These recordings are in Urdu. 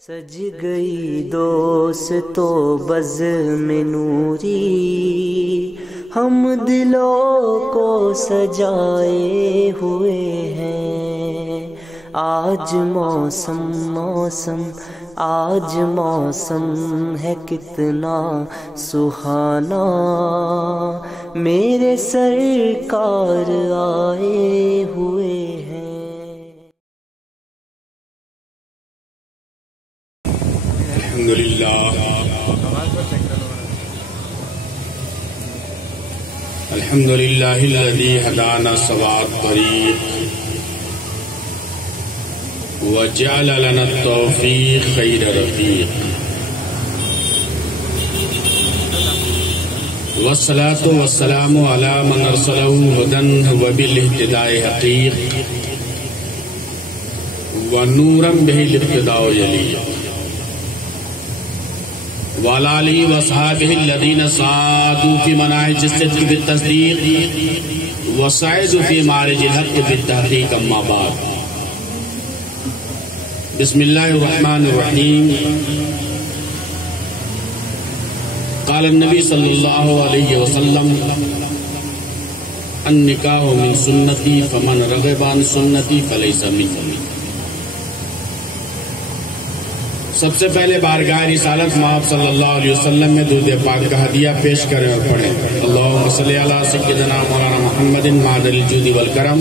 سج گئی دوستو بزم نوری، ہم دلوں کو سجائے ہوئے ہیں۔ آج موسم ہے کتنا سہانا، میرے سرکار آئے ہوئے ہیں۔ الحمد للہ الذی ہدانا سواء الطریق وجعل لنا التوفیق خیر رفیق، والصلاة والسلام علی من ارسلہ ھدی وبالاہتداء حقیق ونورا بہ الاقتداء یلیق، وعلى آلہ واصحابہ الذین صعدوا فی مناہج الصدق بالتصدیق وصعدوا فی معرج الحق بالتحقیق، اما بعد۔ بسم اللہ الرحمن الرحیم۔ قال النبی صلی اللہ علیہ وسلم: النکاح من سنتی فمن رغب عن سنتی فلیس منی۔ سب سے پہلے بارگاہ رسالت مآب صلی اللہ علیہ وسلم میں درود پاک کا ہدیہ پیش کریں اور پڑھیں۔ اللہم صلی علی سیدنا مولانا محمد معدن الجود والکرم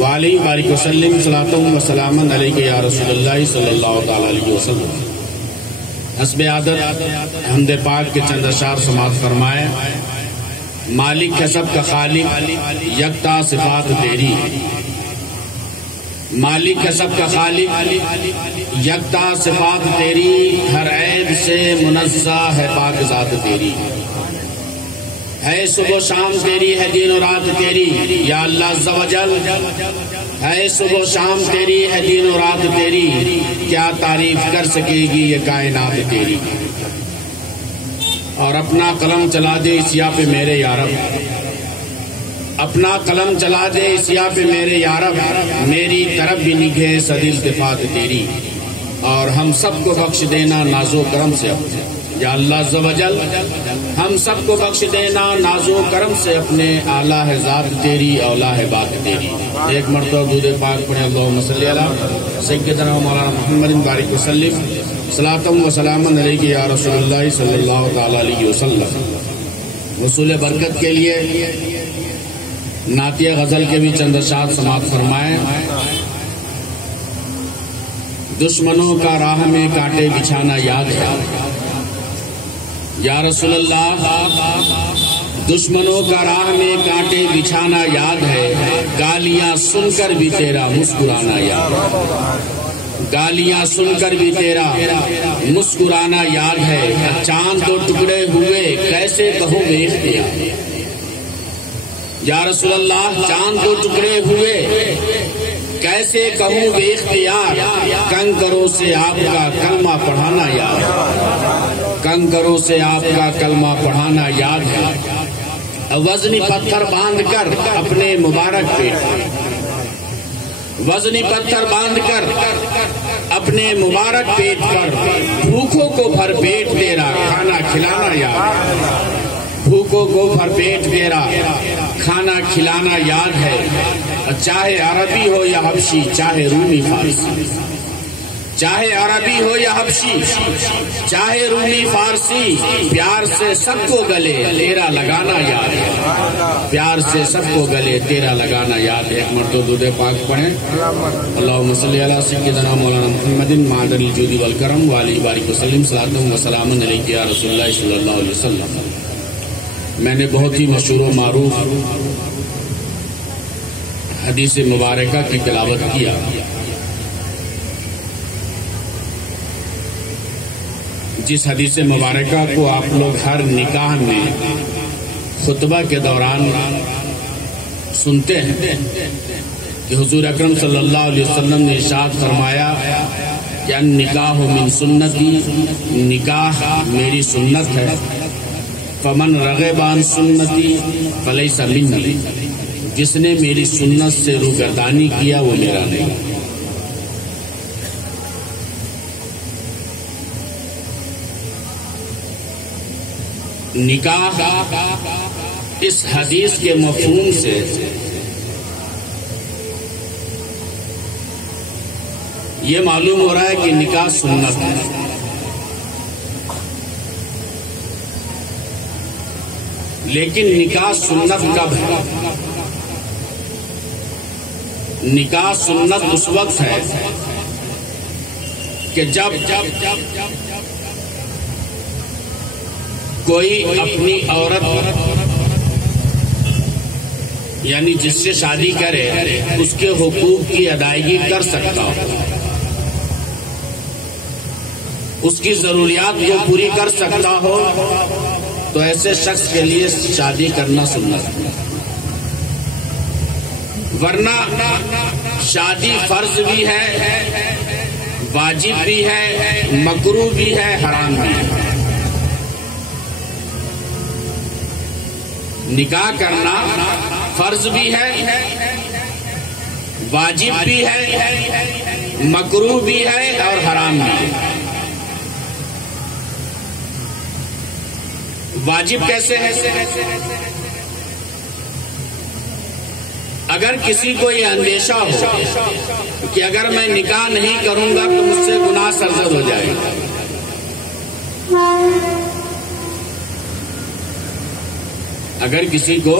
وعلیہ بارک وسلم صلاۃ و سلام علیک یا رسول اللہ صلی اللہ تعالی علیہ وسلم۔ حسب عادت حمد پاک کے چند اشعار سماعت فرمائے۔ مالک ہے سب کا خالق، یکتا صفات تیری، مالک ہے سب کا خالق، یکتا صفات تیری، ہر عیب سے منزہ ہے پاک ذات تیری، ہے صبح و شام تیری، ہے دن و رات تیری، یا اللہ عز و جل، ہے صبح و شام تیری، ہے دن و رات تیری، کیا تعریف کر سکے گی یہ کائنات تیری۔ اور اپنا قلم چلا دے سیاہ پہ میرے یارب، اپنا قلم چلا دے سیاہ پہ میرے یارب، میری طرف بھی نگہ صد التفات تیری، اور ہم سب کو بخش دینا ناز و کرم سے اپنے، یا اللہ عز و جل ہم سب کو بخش دینا ناز و کرم سے اپنے، اعلیٰ ہے ذات تیری، اولیٰ ہے بات تیری۔ ایک مرتبہ درود پاک پڑھیں۔ اللہم صلی علی سیدنا مولانا محمد بارک وسلم صلاۃ و سلام علیک یا رسول اللہ صلی اللہ تعالی علیہ وسلم۔ وصول برکت کے لیے نعتیہ غزل کے بھی چند اشعار سماعت فرمائے۔ دشمنوں کا راہ میں کانٹے بچھانا یاد ہے، یا رسول اللہ دشمنوں کا راہ میں کانٹے بچھانا یاد ہے، گالیاں سن کر بھی تیرا مسکرانا یاد ہے، گالیاں سن کر بھی تیرا مسکرانا یاد ہے، چاند تو ٹکڑے ہوئے کیسے کہوں بے اختیار، یا رسول اللہ چاند کو ٹکڑے ہوئے کیسے کہوں بے اختیار، کنکروں سے آپ کا کلمہ پڑھانا یاد ہے، کنکروں سے آپ کا کلمہ پڑھانا یاد ہے، وزنی پتھر باندھ کر اپنے مبارک پیٹ، وزنی پتھر باندھ کر اپنے مبارک پیٹ پر، بھوکوں کو بھر پیٹ تیرا کھانا کھلانا یاد ہے، بھوکوں کو بھر پیٹ تیرا کھانا کھلانا یاد ہے، چاہے عربی ہو یا حبشی، چاہے رومی فارسی، چاہے عربی ہو یا حبشی، چاہے رومی فارسی، پیار سے سب کو گلے تیرا لگانا یاد ہے، پیار سے سب کو گلے تیرا لگانا یاد ہے۔ ایک مرتبہ درود پاک پڑھیں۔ اللہم صلی علی سیدنا مولانا محمد معدن الجود والکرم وعلیہ بارک وسلم صلاۃ و سلام علیک یا رسول اللہ صلی اللہ علیہ وسلم۔ میں نے بہت ہی مشہور و معروف حدیث مبارکہ کی تلاوت کیا، جس حدیث مبارکہ کو آپ لوگ ہر نکاح میں خطبہ کے دوران سنتے ہیں کہ حضور اکرم صلی اللہ علیہ وسلم نے ارشاد فرمایا کہ النکاح من سنتی، نکاح میری سنت ہے، فمن رغب عن سنتی فلیس منی، جس نے میری سنت سے روگردانی کیا وہ میرا نہیں۔ نکاح اس حدیث کے مفہوم سے یہ معلوم ہو رہا ہے کہ نکاح سنت ہے، لیکن نکاح سنت کب ہے؟ نکاح سنت اس وقت ہے کہ جب کوئی اپنی عورت یعنی جس سے شادی کرے اس کے حقوق کی ادائیگی کر سکتا ہو، اس کی ضروریات کو پوری کر سکتا ہو، تو ایسے شخص کے لیے شادی کرنا سنت ہے۔ ورنہ شادی فرض بھی ہے، واجب بھی ہے، مکروہ بھی ہے، حرام بھی ہے۔ نکاح کرنا فرض بھی ہے، واجب بھی ہے، مکروہ بھی ہے اور حرام بھی ہے۔ واجب کیسے ہے؟ اگر کسی کو یہ اندیشہ ہو کہ اگر میں نکاح نہیں کروں گا تو مجھ سے گناہ سرزد ہو جائے گا، اگر کسی کو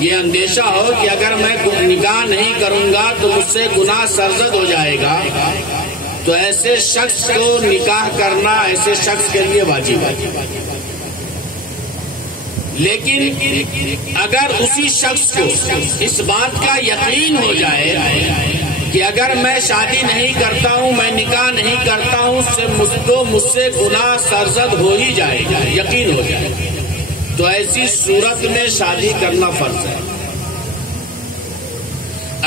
یہ اندیشہ ہو کہ اگر میں نکاح نہیں کروں گا تو مجھ سے گناہ سرزد ہو جائے گا، تو ایسے شخص کو نکاح کرنا ایسے شخص کے لیے واجب ہے۔ لیکن اگر اسی شخص کو اس بات کا یقین ہو جائے کہ اگر میں شادی نہیں کرتا ہوں، میں نکاح نہیں کرتا ہوں، مجھ سے گناہ سرزد ہو ہی جائے گا، یقین ہو جائے، تو ایسی صورت میں شادی کرنا فرض ہے۔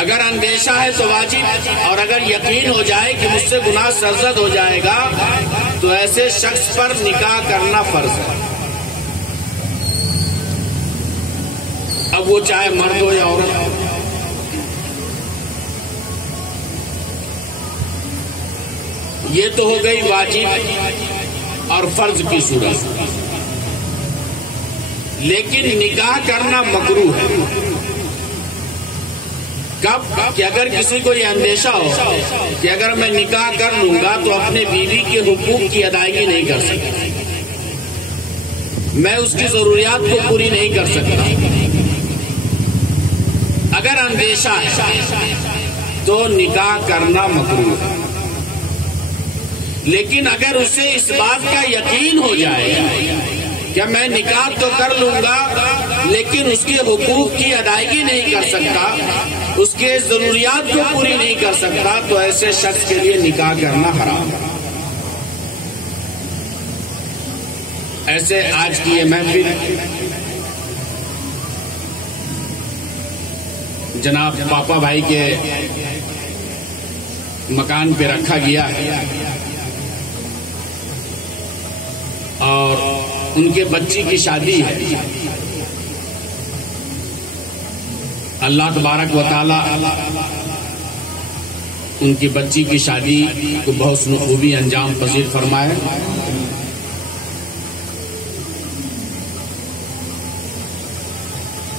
اگر اندیشہ ہے تو واجب، اور اگر یقین ہو جائے کہ مجھ سے گناہ سرزد ہو جائے گا تو ایسے شخص پر نکاح کرنا فرض ہے۔ اب وہ چاہے مرد ہو یا عورت، یہ تو ہو گئی واجب اور فرض کی صورت، لیکن نکاح کرنا مکروہ ہے۔ کب؟ کہ اگر کسی کو یہ اندیشہ ہو کہ اگر میں نکاح کر لوں گا تو اپنے بیوی کے حقوق کی ادائیگی نہیں کر سکتا، میں اس کی ضروریات کو پوری نہیں کر سکتا، اگر اندیشہ ہے تو نکاح کرنا مکروہ ہے۔ لیکن اگر اسے اس بات کا یقین ہو جائے کہ میں نکاح تو کر لوں گا لیکن اس کے حقوق کی ادائیگی نہیں کر سکتا، اس کے ضروریات کو پوری نہیں کر سکتا، تو ایسے شخص کے لیے نکاح کرنا حرام ہے۔ ایسے آج کی یہ محفل جناب پاپا بھائی کے مکان پہ رکھا گیا ہے، اور ان کے بچی کی شادی ہے۔ اللہ تبارک و تعالی ان کی بچی کی شادی کو بہت حسن خوبی انجام پذیر فرمائے۔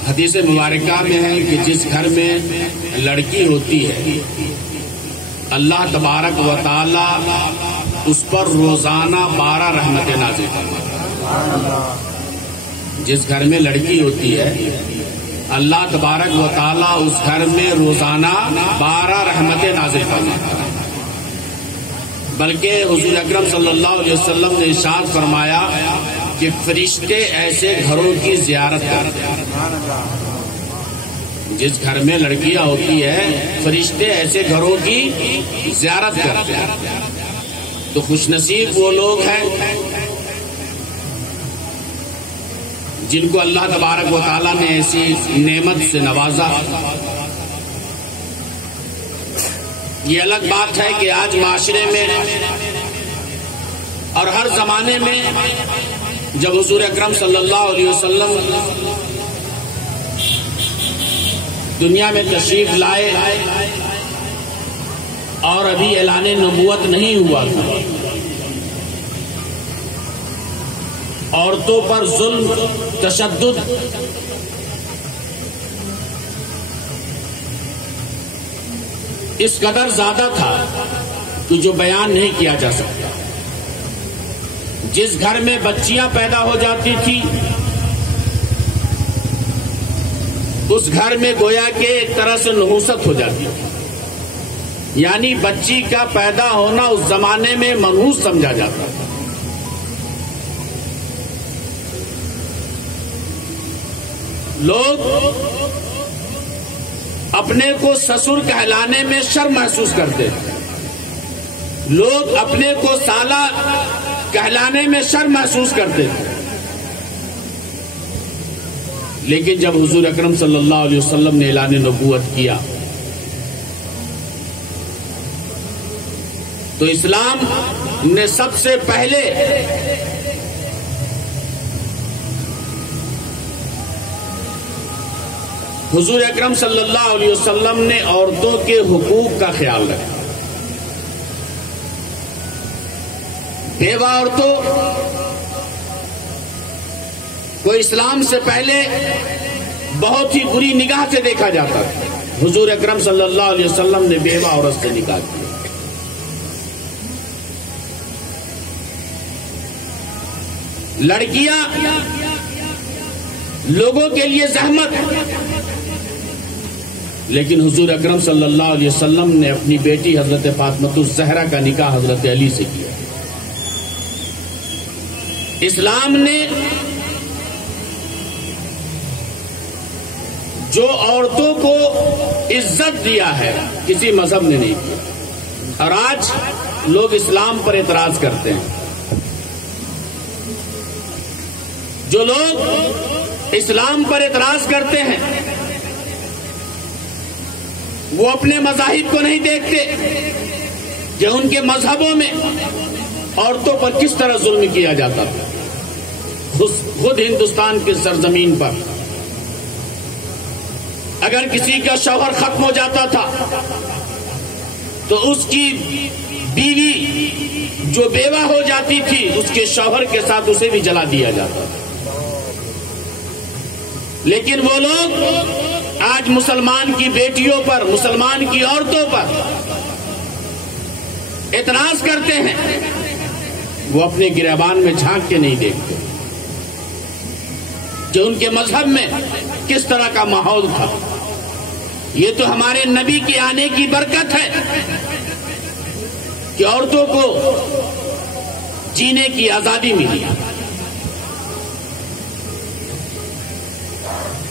حدیث مبارکہ میں ہے کہ جس گھر میں لڑکی ہوتی ہے اللہ تبارک و تعالی اس پر روزانہ 12 رحمتیں نازل فرماتا ہے۔ جس گھر میں لڑکی ہوتی ہے اللہ تبارک و تعالی اس گھر میں روزانہ 12 رحمتیں نازل فرماتا ہے۔ بلکہ حضور اکرم صلی اللہ علیہ وسلم نے ارشاد فرمایا کہ فرشتے ایسے گھروں کی زیارت کرتے ہیں۔ جس گھر میں لڑکیاں ہوتی ہے فرشتے ایسے گھروں کی زیارت کرتے ہیں۔ تو خوش نصیب وہ لوگ ہیں جن کو اللہ تبارک و تعالیٰ نے ایسی نعمت سے نوازا۔ یہ الگ بات ہے کہ آج معاشرے میں اور ہر زمانے میں جب حضور اکرم صلی اللہ علیہ وسلم دنیا میں تشریف لائے اور ابھی اعلان نبوت نہیں ہوا تھا، عورتوں پر ظلم، تشدد، اس قدر زیادہ تھا کہ جو بیان نہیں کیا جا سکتا۔ جس گھر میں بچیاں پیدا ہو جاتی تھی اس گھر میں گویا کہ ایک طرح سے نحوست ہو جاتی تھی، یعنی بچی کا پیدا ہونا اس زمانے میں منحوس سمجھا جاتا تھا۔ لوگ اپنے کو سسر کہلانے میں شرم محسوس کرتے ہیں، لوگ اپنے کو سالہ کہلانے میں شرم محسوس کرتے ہیں، لیکن جب حضور اکرم صلی اللہ علیہ وسلم نے اعلان نبوت کیا تو اسلام نے سب سے پہلے حضور اکرم صلی اللہ علیہ وسلم نے عورتوں کے حقوق کا خیال رکھا۔ بیوہ عورتوں کو اسلام سے پہلے بہت ہی بری نگاہ سے دیکھا جاتا تھا۔ حضور اکرم صلی اللہ علیہ وسلم نے بیوہ عورت سے نکاح کیا۔ لڑکیاں لوگوں کے لیے زحمت، لیکن حضور اکرم صلی اللہ علیہ وسلم نے اپنی بیٹی حضرت فاطمہ الزہرا کا نکاح حضرت علی سے کیا۔ اسلام نے جو عورتوں کو عزت دیا ہے کسی مذہب نے نہیں کیا، اور آج لوگ اسلام پر اعتراض کرتے ہیں۔ جو لوگ اسلام پر اعتراض کرتے ہیں وہ اپنے مذاہب کو نہیں دیکھتے کہ ان کے مذہبوں میں عورتوں پر کس طرح ظلم کیا جاتا تھا۔ خود ہندوستان کی سرزمین پر اگر کسی کا شوہر ختم ہو جاتا تھا تو اس کی بیوی جو بیوہ ہو جاتی تھی اس کے شوہر کے ساتھ اسے بھی جلا دیا جاتا تھا۔ لیکن وہ لوگ آج مسلمان کی بیٹیوں پر، مسلمان کی عورتوں پر اعتراض کرتے ہیں، وہ اپنے گریبان میں جھانک کے نہیں دیکھتے کہ ان کے مذہب میں کس طرح کا ماحول تھا۔ یہ تو ہمارے نبی کے آنے کی برکت ہے کہ عورتوں کو جینے کی آزادی ملی،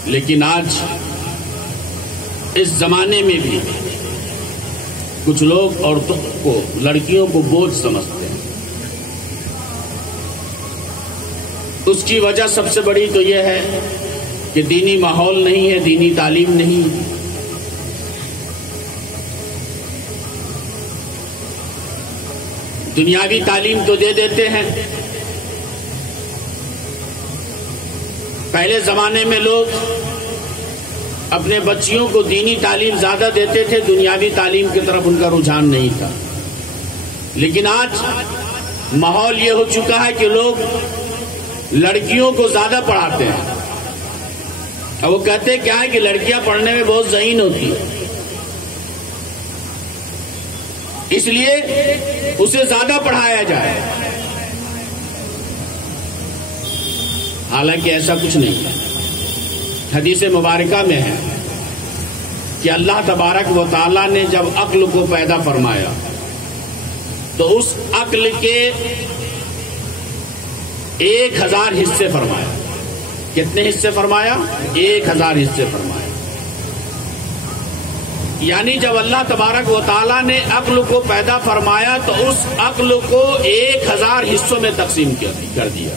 لیکن آج اس زمانے میں بھی کچھ لوگ عورتوں کو، لڑکیوں کو بوجھ سمجھتے ہیں۔ اس کی وجہ سب سے بڑی تو یہ ہے کہ دینی ماحول نہیں ہے، دینی تعلیم نہیں ہے۔ دنیاوی تعلیم تو دے دیتے ہیں۔ پہلے زمانے میں لوگ اپنے بچیوں کو دینی تعلیم زیادہ دیتے تھے، دنیاوی تعلیم کی طرف ان کا رجحان نہیں تھا۔ لیکن آج ماحول یہ ہو چکا ہے کہ لوگ لڑکیوں کو زیادہ پڑھاتے ہیں، اور وہ کہتے کیا ہے کہ لڑکیاں پڑھنے میں بہت ذہین ہوتی ہیں، اس لیے اسے زیادہ پڑھایا جائے۔ حالانکہ ایسا کچھ نہیں ہے۔ حدیث مبارکہ میں ہے کہ اللہ تبارک و تعالیٰ نے جب عقل کو پیدا فرمایا تو اس عقل کے 1000 حصے فرمایا۔ کتنے حصے فرمایا؟ 1000 حصے فرمایا۔ یعنی جب اللہ تبارک و تعالیٰ نے عقل کو پیدا فرمایا تو اس عقل کو 1000 حصوں میں تقسیم کر دیا،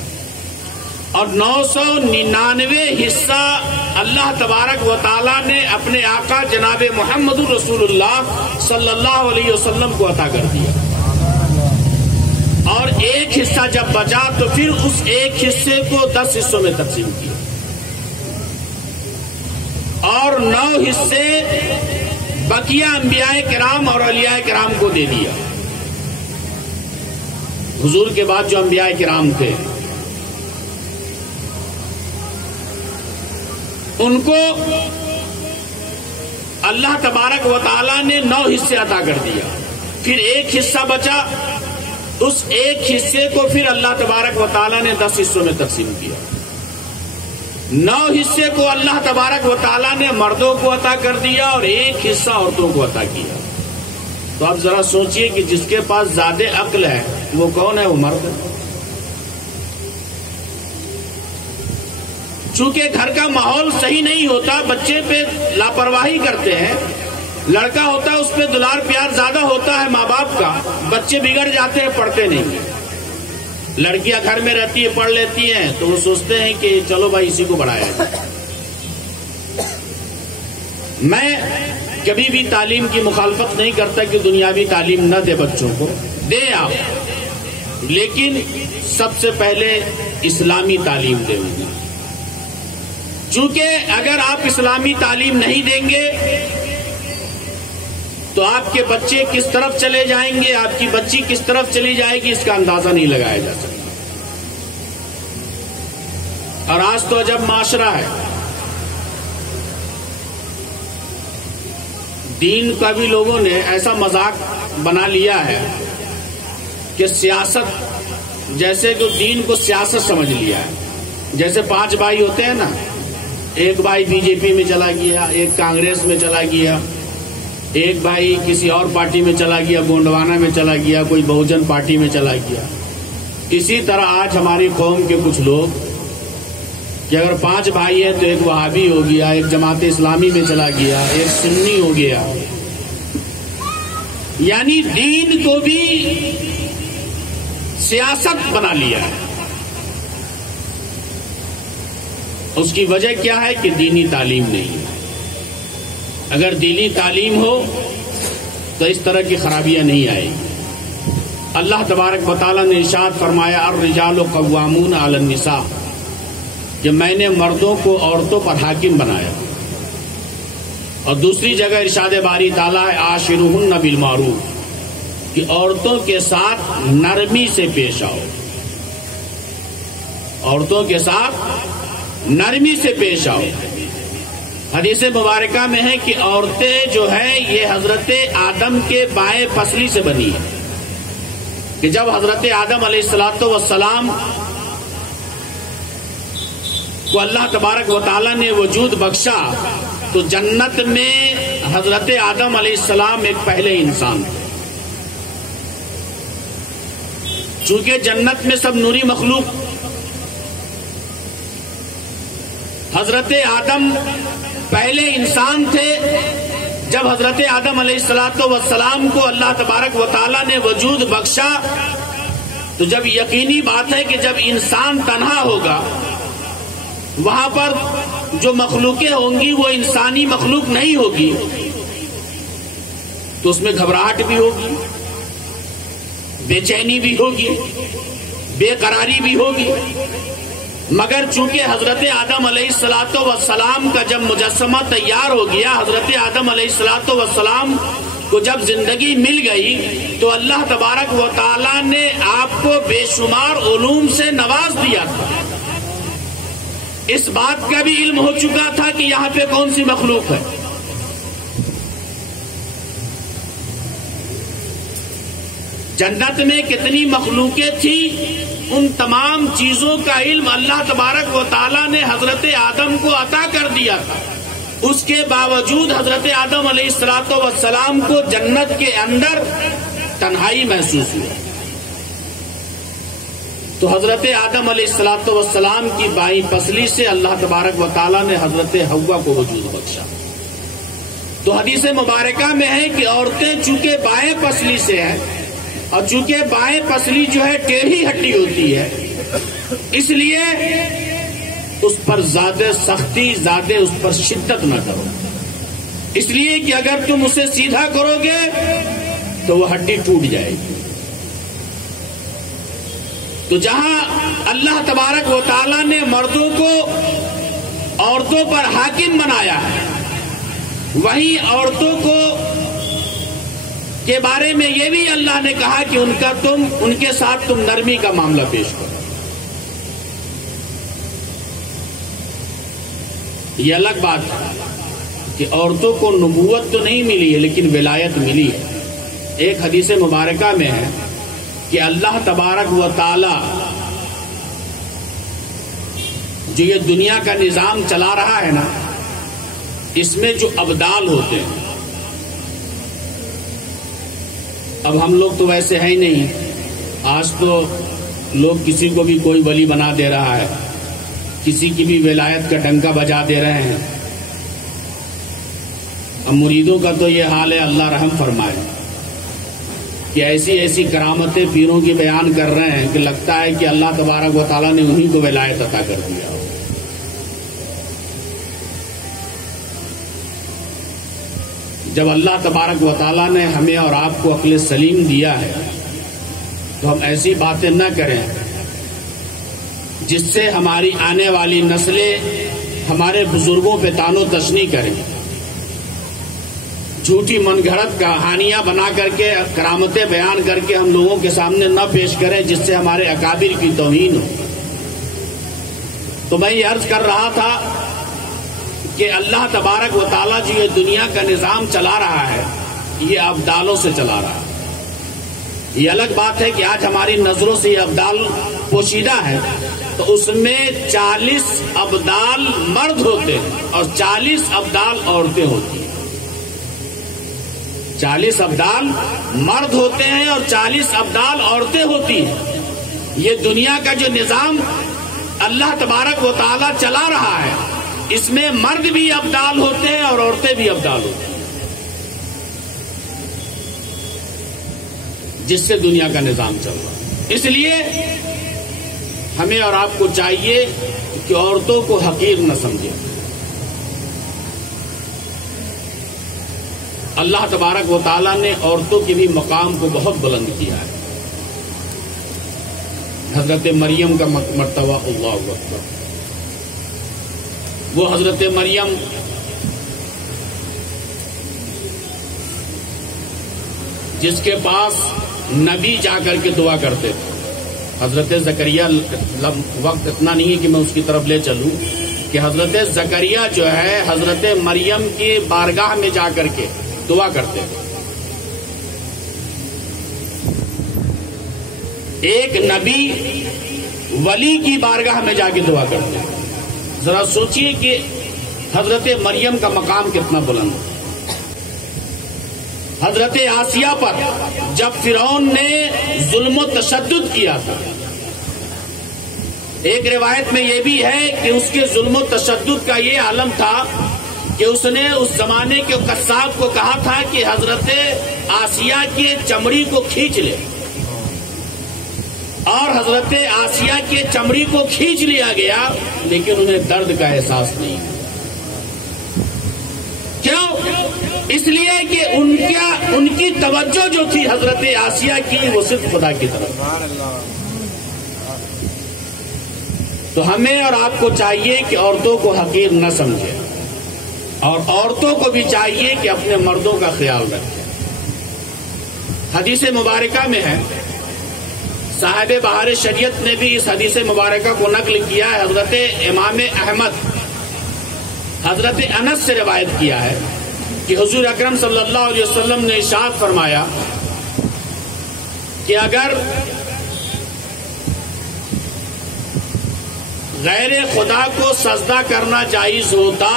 اور 999 حصہ اللہ تبارک و تعالیٰ نے اپنے آقا جناب محمد رسول اللہ صلی اللہ علیہ وسلم کو عطا کر دیا، اور ایک حصہ جب بچا تو پھر اس ایک حصے کو 10 حصوں میں تقسیم کیا، اور 9 حصے بقیہ انبیاء کرام اور اولیاء کرام کو دے دیا۔ حضور کے بعد جو انبیاء کرام تھے ان کو اللہ تبارک و تعالیٰ نے 9 حصے عطا کر دیا، پھر ایک حصہ بچا، اس ایک حصے کو پھر اللہ تبارک و تعالیٰ نے 10 حصوں میں تقسیم کیا۔ 9 حصے کو اللہ تبارک و تعالیٰ نے مردوں کو عطا کر دیا اور ایک حصہ عورتوں کو عطا کیا۔ تو آپ ذرا سوچئے کہ جس کے پاس زیادہ عقل ہے وہ کون ہے؟ وہ مرد ہے۔ چونکہ گھر کا ماحول صحیح نہیں ہوتا، بچے پہ لاپرواہی کرتے ہیں، لڑکا ہوتا ہے اس پہ دلار پیار زیادہ ہوتا ہے ماں باپ کا، بچے بگڑ جاتے ہیں، پڑھتے نہیں۔ لڑکیاں گھر میں رہتی ہیں، پڑھ لیتی ہیں تو وہ سوچتے ہیں کہ چلو بھائی اسی کو بڑھایا جائے۔ میں کبھی بھی تعلیم کی مخالفت نہیں کرتا کہ دنیاوی تعلیم نہ دے، بچوں کو دیں آپ، لیکن سب سے پہلے اسلامی تعلیم دیں۔ چونکہ اگر آپ اسلامی تعلیم نہیں دیں گے تو آپ کے بچے کس طرف چلے جائیں گے، آپ کی بچی کس طرف چلی جائے گی، اس کا اندازہ نہیں لگایا جا سکتا۔ اور آج تو عجب معاشرہ ہے، دین کا بھی لوگوں نے ایسا مذاق بنا لیا ہے کہ سیاست، جیسے کہ دین کو سیاست سمجھ لیا ہے۔ جیسے 5 بھائی ہوتے ہیں نا، ایک بھائی بی جے پی میں چلا گیا، ایک کانگریس میں چلا گیا، ایک بھائی کسی اور پارٹی میں چلا گیا، گونڈوانا میں چلا گیا، کوئی بہوجن پارٹی میں چلا گیا۔ اسی طرح آج ہماری قوم کے کچھ لوگ کہ اگر 5 بھائی ہیں تو ایک وہابی ہو گیا، ایک جماعت اسلامی میں چلا گیا، ایک سنی ہو گیا۔ یعنی دین کو بھی سیاست بنا لیا ہے۔ اس کی وجہ کیا ہے کہ دینی تعلیم نہیں ہے۔ اگر دینی تعلیم ہو تو اس طرح کی خرابیاں نہیں آئیں گی۔ اللہ تبارک و تعالیٰ نے ارشاد فرمایا الرجال قوامون علی النساء، کہ میں نے مردوں کو عورتوں پر حاکم بنایا۔ اور دوسری جگہ ارشاد باری تعالیٰ ہے عاشرہن بالمعروف، کہ عورتوں کے ساتھ نرمی سے پیش آؤ، عورتوں کے ساتھ نرمی سے پیش آؤ۔ حدیث مبارکہ میں ہے کہ عورتیں جو ہیں یہ حضرت آدم کے بائیں پسلی سے بنی ہیں، کہ جب حضرت آدم علیہ السلام کو اللہ تبارک و تعالیٰ نے وجود بخشا تو جنت میں حضرت آدم علیہ السلام ایک پہلے انسان تھے۔ چونکہ جنت میں سب نوری مخلوق، حضرت آدم پہلے انسان تھے۔ جب حضرت آدم علیہ السلام کو اللہ تبارک و تعالیٰ نے وجود بخشا تو جب یقینی بات ہے کہ جب انسان تنہا ہوگا وہاں پر جو مخلوقیں ہوں گی وہ انسانی مخلوق نہیں ہوگی، تو اس میں گھبراہٹ بھی ہوگی، بے چینی بھی ہوگی، بے قراری بھی ہوگی۔ مگر چونکہ حضرت آدم علیہ السلام کا جب مجسمہ تیار ہو گیا، حضرت آدم علیہ السلام کو جب زندگی مل گئی تو اللہ تبارک و تعالیٰ نے آپ کو بے شمار علوم سے نواز دیا تھا۔ اس بات کا بھی علم ہو چکا تھا کہ یہاں پہ کون سی مخلوق ہے۔ جنت میں کتنی مخلوقیں تھیں، ان تمام چیزوں کا علم اللہ تبارک و تعالیٰ نے حضرت آدم کو عطا کر دیا تھا۔ اس کے باوجود حضرت آدم علیہ السلام کو جنت کے اندر تنہائی محسوس ہوئی، تو حضرت آدم علیہ السلام کی بائیں پسلی سے اللہ تبارک و تعالیٰ نے حضرت حوا کو وجود بخشا۔ تو حدیث مبارکہ میں ہے کہ عورتیں چونکہ بائیں پسلی سے ہیں، اور چونکہ بائیں پسلی جو ہے ٹیڑھی ہڈی ہوتی ہے، اس لیے اس پر زیادہ سختی، زیادہ اس پر شدت نہ کرو، اس لیے کہ اگر تم اسے سیدھا کرو گے تو وہ ہڈی ٹوٹ جائے گی۔ تو جہاں اللہ تبارک و تعالیٰ نے مردوں کو عورتوں پر حاکم بنایا ہے، وہیں عورتوں کو کے بارے میں یہ بھی اللہ نے کہا کہ ان کے ساتھ تم نرمی کا معاملہ پیش کرو۔ یہ الگ بات ہے کہ عورتوں کو نبوت تو نہیں ملی ہے لیکن ولایت ملی ہے۔ ایک حدیث مبارکہ میں ہے کہ اللہ تبارک و تعالی جو یہ دنیا کا نظام چلا رہا ہے نا، اس میں جو ابدال ہوتے ہیں، اب ہم لوگ تو ویسے ہیں ہی نہیں، آج تو لوگ کسی کو بھی کوئی ولی بنا دے رہا ہے، کسی کی بھی ولایت کا ڈنکا بجا دے رہے ہیں۔ اب مریدوں کا تو یہ حال ہے، اللہ رحم فرمائے کہ ایسی ایسی کرامتیں پیروں کی بیان کر رہے ہیں کہ لگتا ہے کہ اللہ تبارک و تعالیٰ نے انہیں کو ولایت عطا کر دیا۔ جب اللہ تبارک و تعالیٰ نے ہمیں اور آپ کو عقل سلیم دیا ہے تو ہم ایسی باتیں نہ کریں جس سے ہماری آنے والی نسلیں ہمارے بزرگوں پہ طعن و تشنیع کریں، جھوٹی من گھڑت کہانیاں بنا کر کے کرامتیں بیان کر کے ہم لوگوں کے سامنے نہ پیش کریں جس سے ہمارے اکابر کی توہین ہو۔ تو میں یہ عرض کر رہا تھا کہ اللہ تبارک و تعالیٰ جو یہ دنیا کا نظام چلا رہا ہے یہ ابدالوں سے چلا رہا ہے۔ یہ الگ بات ہے کہ آج ہماری نظروں سے یہ ابدال پوشیدہ ہے، تو اس میں 40 ابدال مرد ہوتے ہیں اور 40 ابدال عورتیں ہوتی ہیں۔ 40 ابدال مرد ہوتے ہیں اور 40 ابدال عورتیں ہوتی ہیں۔ یہ دنیا کا جو نظام اللہ تبارک و تعالیٰ چلا رہا ہے اس میں مرد بھی ابدال ہوتے ہیں اور عورتیں بھی ابدال ہوتی ہیں، جس سے دنیا کا نظام چل رہا ہے۔ اس لیے ہمیں اور آپ کو چاہیے کہ عورتوں کو حقیر نہ سمجھیں۔ اللہ تبارک و تعالیٰ نے عورتوں کے بھی مقام کو بہت بلند کیا ہے۔ حضرت مریم کا مرتبہ، اللہ اکبر، وہ حضرت مریم جس کے پاس نبی جا کر کے دعا کرتے تھے، حضرت زکریا، وقت اتنا نہیں ہے کہ میں اس کی طرف لے چلوں، کہ حضرت زکریا جو ہے حضرت مریم کی بارگاہ میں جا کر کے دعا کرتے تھے۔ ایک نبی ولی کی بارگاہ میں جا کے دعا کرتے ہیں، ذرا سوچئے کہ حضرت مریم کا مقام کتنا بلند ہے۔ حضرت آسیہ پر جب فرعون نے ظلم و تشدد کیا تھا، ایک روایت میں یہ بھی ہے کہ اس کے ظلم و تشدد کا یہ عالم تھا کہ اس نے اس زمانے کے قصاب کو کہا تھا کہ حضرت آسیہ کی چمڑی کو کھینچ لے، اور حضرت آسیہ کی چمڑی کو کھینچ لیا گیا، لیکن انہیں درد کا احساس نہیں۔ کیوں؟ اس لیے کہ ان کی توجہ جو تھی حضرت آسیہ کی وہ صرف خدا کی طرف۔ تو ہمیں اور آپ کو چاہیے کہ عورتوں کو حقیر نہ سمجھیں، اور عورتوں کو بھی چاہیے کہ اپنے مردوں کا خیال رکھیں۔ حدیث مبارکہ میں ہے، صاحب بہار شریعت نے بھی اس حدیث مبارکہ کو نقل کیا ہے، حضرت امام احمد حضرت انس سے روایت کیا ہے کہ حضور اکرم صلی اللہ علیہ وسلم نے ارشاد فرمایا کہ اگر غیر خدا کو سجدہ کرنا جائز ہوتا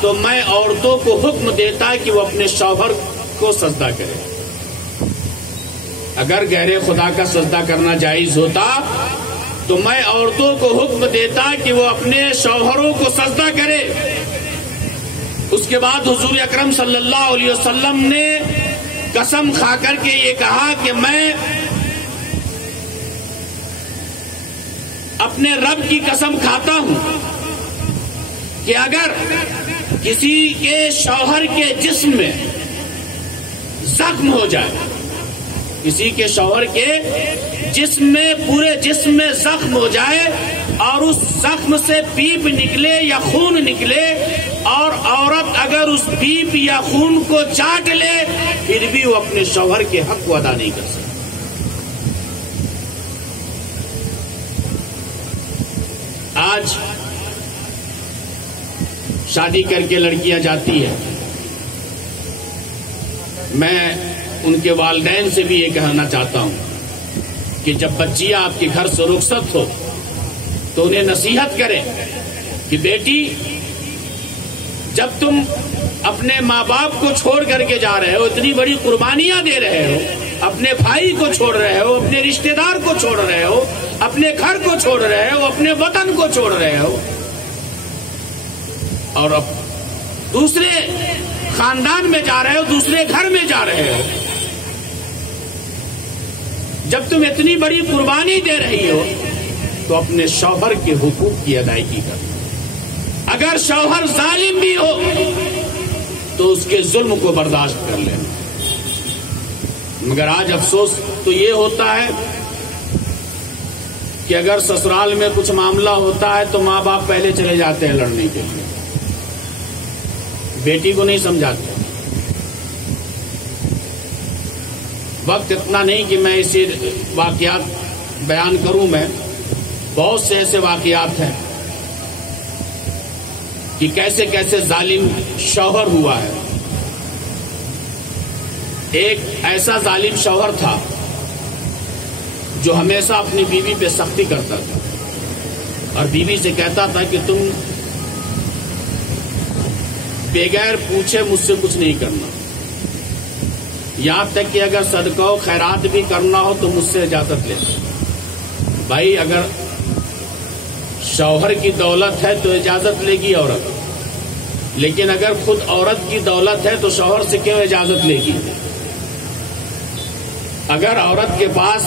تو میں عورتوں کو حکم دیتا کہ وہ اپنے شوہر کو سجدہ کرے۔ اگر غیر خدا کا سجدہ کرنا جائز ہوتا تو میں عورتوں کو حکم دیتا کہ وہ اپنے شوہروں کو سجدہ کرے۔ اس کے بعد حضور اکرم صلی اللہ علیہ وسلم نے قسم کھا کر کے یہ کہا کہ میں اپنے رب کی قسم کھاتا ہوں کہ اگر کسی کے شوہر کے جسم میں زخم ہو جائے، کسی کے شوہر کے جسم میں، پورے جسم میں زخم ہو جائے اور اس زخم سے پیپ نکلے یا خون نکلے، اور عورت اگر اس پیپ یا خون کو چاٹ لے پھر بھی وہ اپنے شوہر کے حق کو ادا نہیں کر سکتی۔ آج شادی کر کے لڑکیاں جاتی ہیں، میں ان کے والدین سے بھی یہ کہنا چاہتا ہوں کہ جب بچیاں آپ کے گھر سے رخصت ہو تو انہیں نصیحت کریں کہ بیٹی، جب تم اپنے ماں باپ کو چھوڑ کر کے جا رہے ہو، اتنی بڑی قربانیاں دے رہے ہو، اپنے بھائی کو چھوڑ رہے ہو، اپنے رشتہ دار کو چھوڑ رہے ہو، اپنے گھر کو چھوڑ رہے ہو، اپنے وطن کو چھوڑ رہے ہو، اور اب دوسرے خاندان میں جا رہے ہو، دوسرے گھر میں جا رہے ہو، جب تم اتنی بڑی قربانی دے رہی ہو تو اپنے شوہر کے حقوق کی ادائیگی کرو۔ اگر شوہر ظالم بھی ہو تو اس کے ظلم کو برداشت کر لینا۔ مگر آج افسوس تو یہ ہوتا ہے کہ اگر سسرال میں کچھ معاملہ ہوتا ہے تو ماں باپ پہلے چلے جاتے ہیں لڑنے کے لیے، بیٹی کو نہیں سمجھاتے۔ وقت اتنا نہیں کہ میں اسے واقعات بیان کروں، میں بہت سے ایسے واقعات ہیں کہ کیسے کیسے ظالم شوہر ہوا ہے۔ ایک ایسا ظالم شوہر تھا جو ہمیشہ اپنی بیوی پہ سختی کرتا تھا اور بیوی سے کہتا تھا کہ تم بغیر پوچھے مجھ سے کچھ نہیں کرنا، یہاں تک کہ اگر صدقہ و خیرات بھی کرنا ہو تو مجھ سے اجازت لے۔ بھائی، اگر شوہر کی دولت ہے تو اجازت لے گی عورت، لیکن اگر خود عورت کی دولت ہے تو شوہر سے کیوں اجازت لے گی؟ اگر عورت کے پاس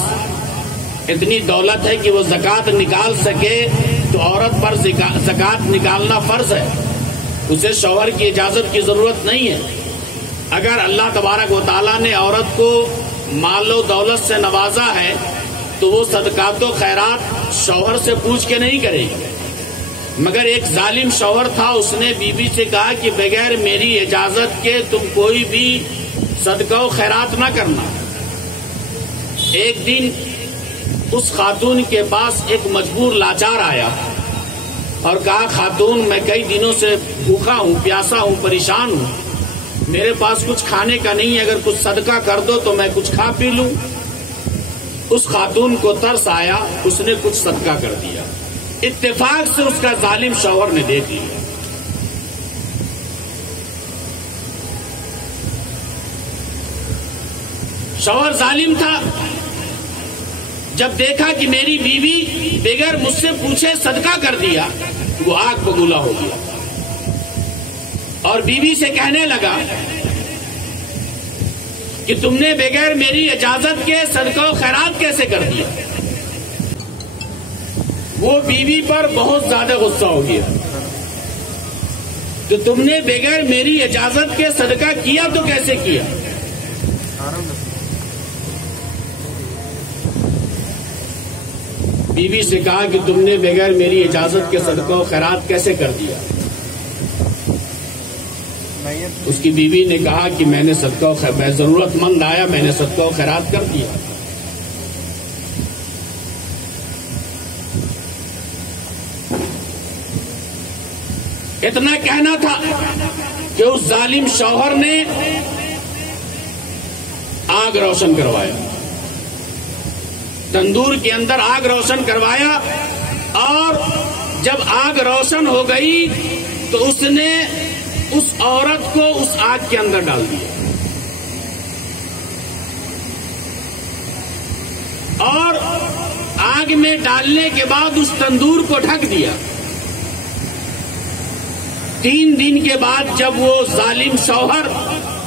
اتنی دولت ہے کہ وہ زکوٰۃ نکال سکے تو عورت پر زکوٰۃ نکالنا فرض ہے، اسے شوہر کی اجازت کی ضرورت نہیں ہے۔ اگر اللہ تبارک و تعالیٰ نے عورت کو مال و دولت سے نوازا ہے تو وہ صدقات و خیرات شوہر سے پوچھ کے نہیں کرے گی۔ مگر ایک ظالم شوہر تھا، اس نے بیوی سے کہا کہ بغیر میری اجازت کے تم کوئی بھی صدقہ و خیرات نہ کرنا۔ ایک دن اس خاتون کے پاس ایک مجبور لاچار آیا اور کہا، خاتون، میں کئی دنوں سے بھوکا ہوں، پیاسا ہوں، پریشان ہوں، میرے پاس کچھ کھانے کا نہیں ہے، اگر کچھ صدقہ کر دو تو میں کچھ کھا پی لوں۔ اس خاتون کو ترس آیا، اس نے کچھ صدقہ کر دیا، اتفاق سے اس کا ظالم شوہر نے دیکھ لیا۔ شوہر ظالم تھا، جب دیکھا کہ میری بیوی بغیر مجھ سے پوچھے صدقہ کر دیا، وہ آگ بگولا ہو گیا اور بیوی سے کہنے لگا کہ تم نے بغیر میری اجازت کے صدقہ و خیرات کیسے کر دیا؟ وہ بیوی پر بہت زیادہ غصہ ہو گیا کہ تم نے بغیر میری اجازت کے صدقہ کیا تو کیسے کیا؟ بیوی سے کہا کہ تم نے بغیر میری اجازت کے صدقہ و خیرات کیسے کر دیا؟ اس کی بیوی نے کہا کہ میں نے صدقہ و خیرات، میں ضرورت مند آیا، میں نے صدقہ و خیرات کر دیا۔ اتنا کہنا تھا کہ اس ظالم شوہر نے آگ روشن کروایا، تندور کے اندر آگ روشن کروایا، اور جب آگ روشن ہو گئی تو اس نے اس عورت کو اس آگ کے اندر ڈال دیا اور آگ میں ڈالنے کے بعد اس تندور کو ڈھک دیا۔ 3 دن کے بعد جب وہ ظالم شوہر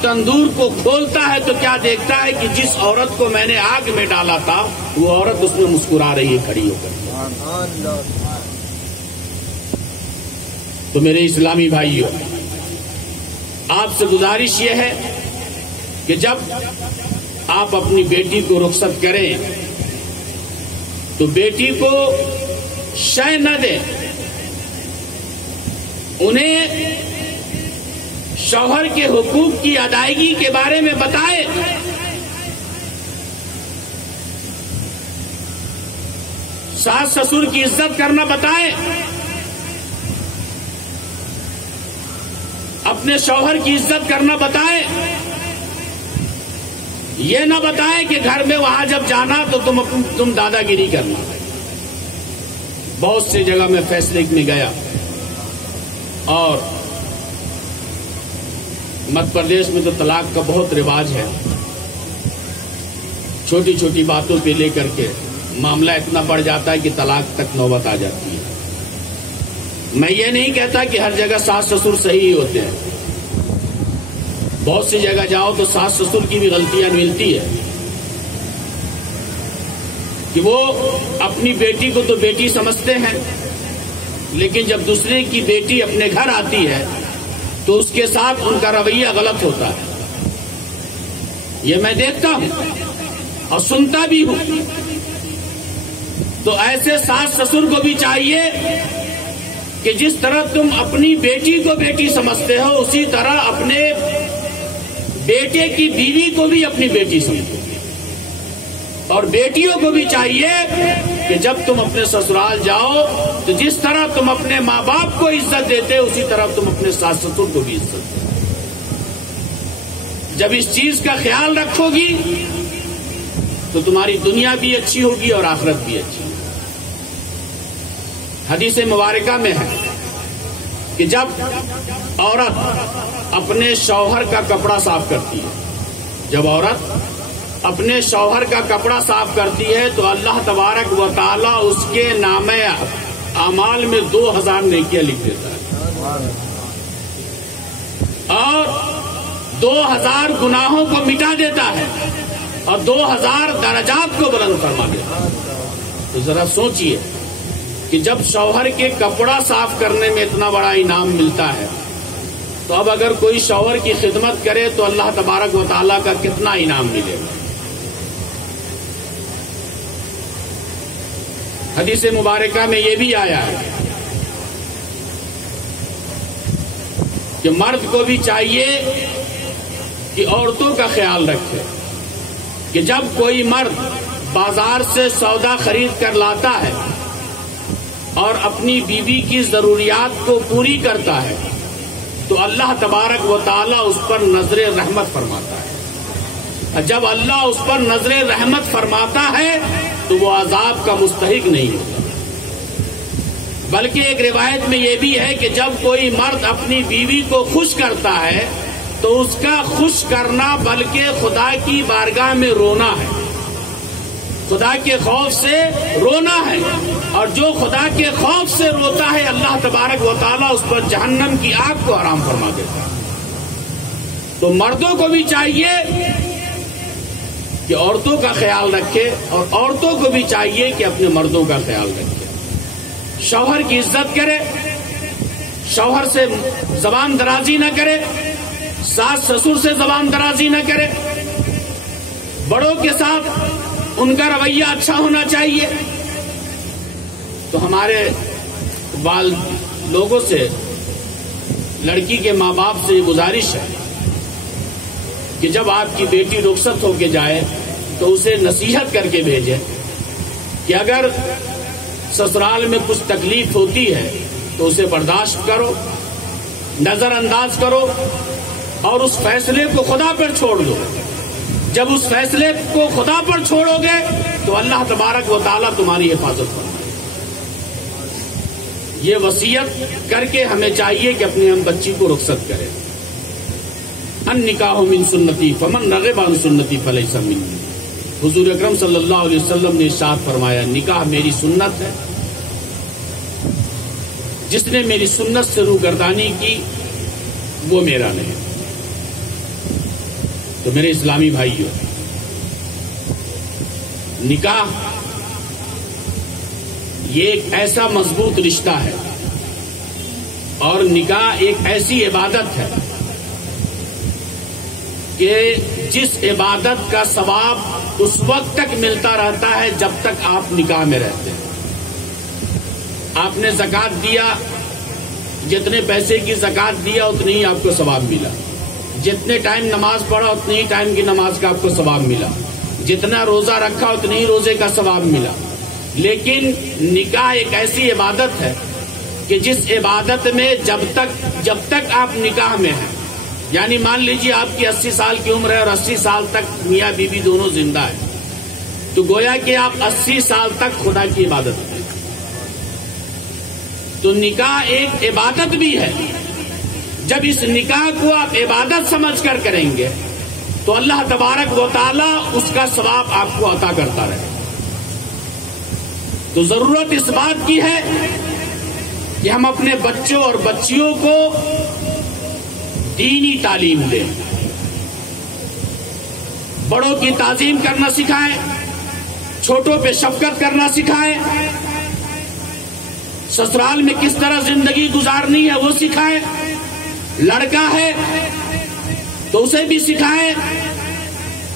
تندور کو کھولتا ہے تو کیا دیکھتا ہے کہ جس عورت کو میں نے آگ میں ڈالا تھا وہ عورت اس میں مسکرا رہی ہے کھڑی ہو کر۔ تو میرے اسلامی بھائیوں، آپ سے گزارش یہ ہے کہ جب آپ اپنی بیٹی کو رخصت کریں تو بیٹی کو شے نہ دیں، انہیں شوہر کے حقوق کی ادائیگی کے بارے میں بتائے، ساس سسر کی عزت کرنا بتائے، اپنے شوہر کی عزت کرنا بتائیں، یہ نہ بتائیں کہ گھر میں وہاں جب جانا تو تم دادا گیری کرنا۔ بہت سی جگہ میں فیصلے میں گیا اور مدھیہ پردیش میں تو طلاق کا بہت رواج ہے، چھوٹی چھوٹی باتوں پہ لے کر کے معاملہ اتنا بڑھ جاتا ہے کہ طلاق تک نوبت آ جاتی ہے۔ میں یہ نہیں کہتا کہ ہر جگہ ساس سسر صحیح ہی ہوتے ہیں، بہت سی جگہ جاؤ تو ساس سسر کی بھی غلطیاں ملتی ہے کہ وہ اپنی بیٹی کو تو بیٹی سمجھتے ہیں، لیکن جب دوسرے کی بیٹی اپنے گھر آتی ہے تو اس کے ساتھ ان کا رویہ غلط ہوتا ہے۔ یہ میں دیکھتا ہوں اور سنتا بھی ہوں۔ تو ایسے ساس سسر کو بھی چاہیے کہ جس طرح تم اپنی بیٹی کو بیٹی سمجھتے ہو اسی طرح اپنے بیٹے کی بیوی کو بھی اپنی بیٹی سمجھو، اور بیٹیوں کو بھی چاہیے کہ جب تم اپنے سسرال جاؤ تو جس طرح تم اپنے ماں باپ کو عزت دیتے اسی طرح تم اپنے ساس سسر کو بھی عزت دو۔ جب اس چیز کا خیال رکھو گی تو تمہاری دنیا بھی اچھی ہوگی اور آخرت بھی اچھی ہوگی۔ حدیث مبارکہ میں ہے کہ جب عورت اپنے شوہر کا کپڑا صاف کرتی ہے، جب عورت اپنے شوہر کا کپڑا صاف کرتی ہے تو اللہ تبارک و تعالی اس کے نامہ اعمال میں 2000 نیکیاں لکھ دیتا ہے اور 2000 گناہوں کو مٹا دیتا ہے اور 2000 درجات کو بلند فرما دیتا ہے۔ تو ذرا سوچئے کہ جب شوہر کے کپڑا صاف کرنے میں اتنا بڑا انعام ملتا ہے تو اب اگر کوئی شوہر کی خدمت کرے تو اللہ تبارک و تعالیٰ کا کتنا انعام ملے گا۔ حدیث مبارکہ میں یہ بھی آیا ہے کہ مرد کو بھی چاہیے کہ عورتوں کا خیال رکھے، کہ جب کوئی مرد بازار سے سودا خرید کر لاتا ہے اور اپنی بیوی کی ضروریات کو پوری کرتا ہے تو اللہ تبارک و تعالیٰ اس پر نظر رحمت فرماتا ہے۔ جب اللہ اس پر نظر رحمت فرماتا ہے تو وہ عذاب کا مستحق نہیں ہوتا۔ بلکہ ایک روایت میں یہ بھی ہے کہ جب کوئی مرد اپنی بیوی کو خوش کرتا ہے تو اس کا خوش کرنا بلکہ خدا کی بارگاہ میں رونا ہے، خدا کے خوف سے رونا ہے، اور جو خدا کے خوف سے روتا ہے اللہ تبارک و تعالیٰ اس پر جہنم کی آگ کو حرام فرما دیتا ہے۔ تو مردوں کو بھی چاہیے کہ عورتوں کا خیال رکھے اور عورتوں کو بھی چاہیے کہ اپنے مردوں کا خیال رکھے، شوہر کی عزت کرے، شوہر سے زبان درازی نہ کرے، ساس سسر سے زبان درازی نہ کرے، بڑوں کے ساتھ ان کا رویہ اچھا ہونا چاہیے۔ تو ہمارے لوگوں سے، لڑکی کے ماں باپ سے یہ گزارش ہے کہ جب آپ کی بیٹی رخصت ہو کے جائے تو اسے نصیحت کر کے بھیجیں کہ اگر سسرال میں کچھ تکلیف ہوتی ہے تو اسے برداشت کرو، نظر انداز کرو اور اس فیصلے کو خدا پر چھوڑ دو۔ جب اس فیصلے کو خدا پر چھوڑو گے تو اللہ تبارک و تعالیٰ تمہاری حفاظت کرے۔ یہ وصیت کر کے ہمیں چاہیے کہ اپنے ہم بچی کو رخصت کریں۔ النکاح من سنتی فمن رغب عن سنتی فلیس منی۔ حضور اکرم صلی اللہ علیہ وسلم نے ارشاد فرمایا نکاح میری سنت ہے، جس نے میری سنت سے روگردانی کی وہ میرا نہیں۔ تو میرے اسلامی بھائیوں، نکاح یہ ایک ایسا مضبوط رشتہ ہے اور نکاح ایک ایسی عبادت ہے کہ جس عبادت کا ثواب اس وقت تک ملتا رہتا ہے جب تک آپ نکاح میں رہتے ہیں۔ آپ نے زکوٰۃ دیا، جتنے پیسے کی زکوٰۃ دیا اتنے ہی آپ کو ثواب ملا، جتنے ٹائم نماز پڑھا اتنے ہی ٹائم کی نماز کا آپ کو ثواب ملا، جتنا روزہ رکھا اتنے ہی روزے کا ثواب ملا۔ لیکن نکاح ایک ایسی عبادت ہے کہ جس عبادت میں جب تک آپ نکاح میں ہیں یعنی مان لیجیے آپ کی 80 سال کی عمر ہے اور 80 سال تک میاں بیوی دونوں زندہ ہیں، تو گویا کہ آپ 80 سال تک خدا کی عبادت کریں۔ تو نکاح ایک عبادت بھی ہے۔ جب اس نکاح کو آپ عبادت سمجھ کر کریں گے تو اللہ تبارک و تعالی اس کا ثواب آپ کو عطا کرتا رہے۔ تو ضرورت اس بات کی ہے کہ ہم اپنے بچوں اور بچیوں کو دینی تعلیم دیں، بڑوں کی تعظیم کرنا سکھائیں، چھوٹوں پہ شفقت کرنا سکھائیں، سسرال میں کس طرح زندگی گزارنی ہے وہ سکھائیں، لڑکا ہے تو اسے بھی سکھائیں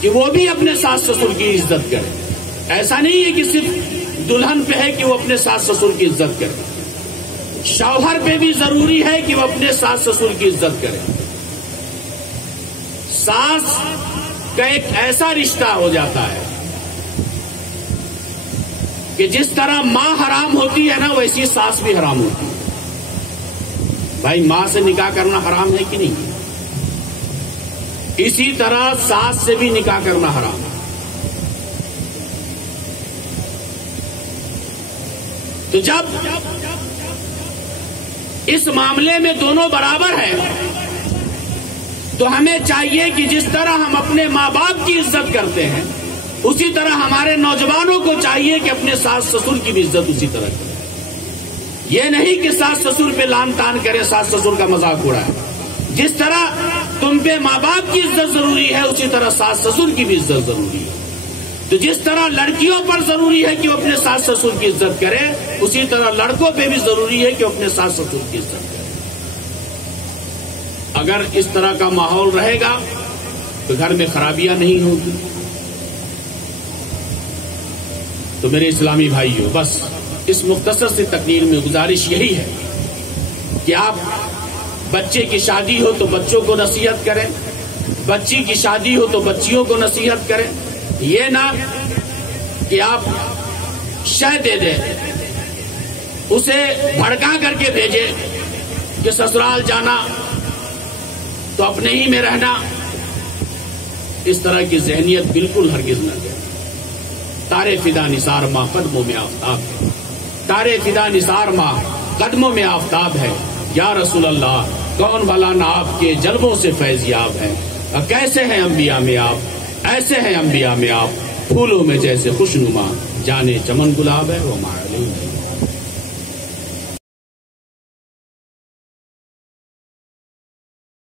کہ وہ بھی اپنے ساس سسر کی عزت کرے۔ ایسا نہیں ہے کہ صرف دلہن پہ ہے کہ وہ اپنے ساس سسر کی عزت کرے، شوہر پہ بھی ضروری ہے کہ وہ اپنے ساس سسر کی عزت کرے۔ ساس کا ایک ایسا رشتہ ہو جاتا ہے کہ جس طرح ماں حرام ہوتی ہے نا، ویسی ساس بھی حرام ہوتی ہے۔ بھائی ماں سے نکاح کرنا حرام ہے کہ نہیں؟ اسی طرح ساس سے بھی نکاح کرنا حرام ہے۔ تو جب اس معاملے میں دونوں برابر ہیں تو ہمیں چاہیے کہ جس طرح ہم اپنے ماں باپ کی عزت کرتے ہیں اسی طرح ہمارے نوجوانوں کو چاہیے کہ اپنے ساس سسر کی بھی عزت اسی طرح کریں۔ یہ نہیں کہ ساس سسر پہ لان تان کرے، ساس سسر کا مذاق اڑائے۔ جس طرح تم پہ ماں باپ کی عزت ضروری ہے اسی طرح ساس سسر کی بھی عزت ضروری ہے۔ تو جس طرح لڑکیوں پر ضروری ہے کہ وہ اپنے ساس سسر کی عزت کرے، اسی طرح لڑکوں پہ بھی ضروری ہے کہ وہ اپنے ساس سسر کی عزت کرے۔ اگر اس طرح کا ماحول رہے گا تو گھر میں خرابیاں نہیں ہوگی۔ تو میرے اسلامی بھائیوں، بس اس مختصر سی تقریر میں گزارش یہی ہے کہ آپ بچے کی شادی ہو تو بچوں کو نصیحت کریں، بچی کی شادی ہو تو بچیوں کو نصیحت کریں۔ یہ نہ کہ آپ شے دے دیں، اسے بھڑکا کر کے بھیجیں کہ سسرال جانا تو اپنے ہی میں رہنا۔ اس طرح کی ذہنیت بالکل ہرگز نہ دیں۔ تارے فدا نثار ماں قدموں میں آفتاب ہے، تارے فدا نثار ماں قدموں میں آفتاب ہے۔ یا رسول اللہ کون بھلا نہ آپ کے جلووں سے فیض یاب ہے۔ کیسے ہیں انبیاء میں آپ، ایسے ہیں انبیاء میں آپ، پھولوں میں جیسے خوشنما، جانے چمن گلاب ہے وہ معلوم ہے۔